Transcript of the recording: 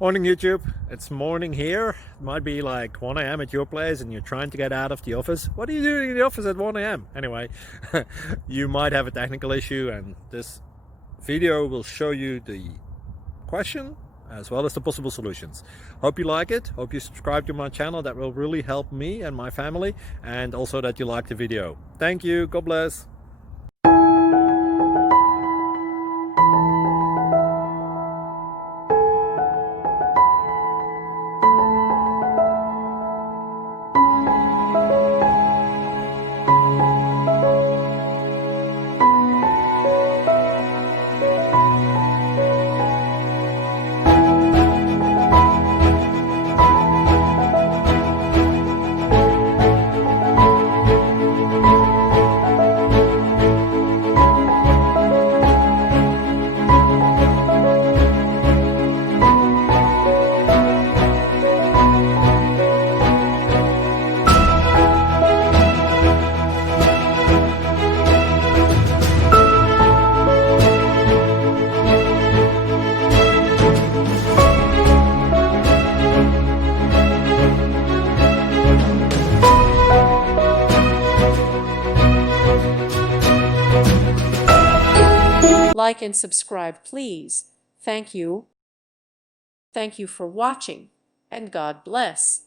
Morning YouTube, it's morning here. It might be like 1 a.m. at your place and you're trying to get out of the office. What are you doing in the office at 1 a.m.? Anyway, you might have a technical issue and this video will show you the question as well as the possible solutions. Hope you like it, hope you subscribe to my channel. That will really help me and my family, and also that you like the video. Thank you, God bless. Like and subscribe, please. Thank you. Thank you for watching, and God bless.